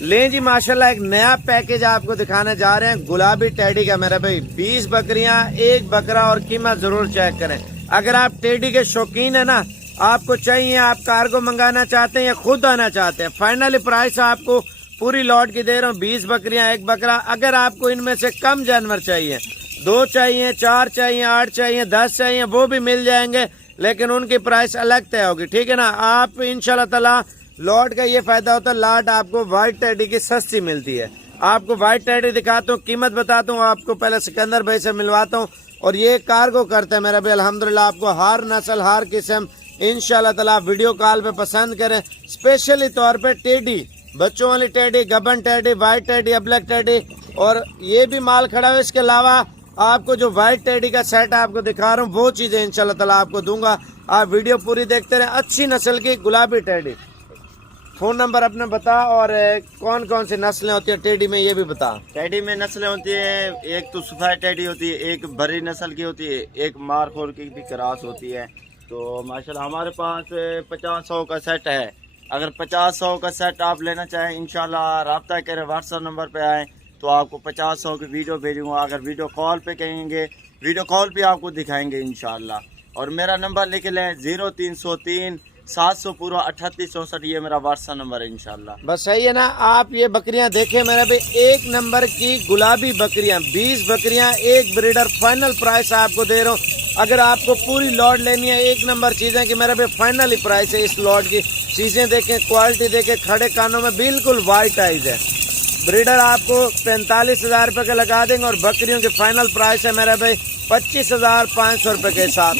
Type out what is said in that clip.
लें जी माशाल्लाह एक नया पैकेज आपको दिखाने जा रहे हैं गुलाबी टेडी का मेरे भाई। 20 बकरियां, एक बकरा और कीमत जरूर चेक करें। अगर आप टेडी के शौकीन है ना, आपको चाहिए, आप कार्गो मंगाना चाहते हैं या खुद आना चाहते हैं, फाइनली प्राइस आपको पूरी लॉट की दे रहा हूँ। 20 बकरियां, एक बकरा। अगर आपको इनमें से कम जानवर चाहिए, 2 चाहिए, 4 चाहिए, 8 चाहिए, 10 चाहिए, वो भी मिल जाएंगे, लेकिन उनकी प्राइस अलग तय होगी, ठीक है ना। आप इंशाल्लाह ताला लॉट का ये फायदा होता है, लॉट आपको व्हाइट टेडी की सस्ती मिलती है। आपको व्हाइट टेडी दिखाता हूँ, कीमत बताता हूँ आपको, पहले सिकंदर भाई से मिलवाता हूँ। और ये कार्गो करता है मेरा भाई अल्हम्दुलिल्लाह। आपको हर नस्ल, हर किस्म इंशाल्लाह ताला वीडियो कॉल पे पसंद करें। स्पेशली तौर पे टेडी, बच्चों वाली टेडी, गबन teddy, white teddy, black teddy, और ये भी माल खड़ा है। इसके अलावा आपको जो व्हाइट टेडी का सेट आपको दिखा रहा हूँ, वो चीजें इंशाल्लाह ताला आपको दूंगा। आप वीडियो पूरी देखते रहे। अच्छी नस्ल की गुलाबी टेडी। फोन नंबर अपना बता, और कौन कौन सी नस्लें होती है टेडी में ये भी बता। टेडी में नस्लें होती है, एक तो सफाई टेडी होती है, एक बड़ी नस्ल की होती है, एक मारखोर की भी क्रॉस होती है। तो माशाल्लाह हमारे पास 50-100 का सेट है। अगर 50-100 का सेट आप लेना चाहें, इंशाल्लाह रब्ता करें, व्हाट्सएप नंबर पे आए तो आपको 50-100 की वीडियो भेजूंगा। अगर वीडियो कॉल पे कहेंगे, वीडियो कॉल पे आपको दिखाएंगे इंशाल्लाह। और मेरा नंबर लिख लें 0303 700 पूरा 3864, ये मेरा व्हाट्सएप नंबर है इंशाल्लाह। बस सही है ना। आप ये बकरियां देखें मेरा भाई, एक नंबर की गुलाबी बकरियां, 20 बकरियां, एक ब्रीडर। फाइनल प्राइस आपको दे रहा हूँ। अगर आपको पूरी लॉट लेनी है, एक नंबर चीजें कि मेरा भाई फाइनल प्राइस है इस लॉट की। चीजें देखें, क्वालिटी देखें, खड़े कानों में बिल्कुल वाइट आइज है। ब्रीडर आपको 45,000 रुपए का लगा देंगे, और बकरियों की फाइनल प्राइस है मेरा भाई 25,500 रुपए के साथ।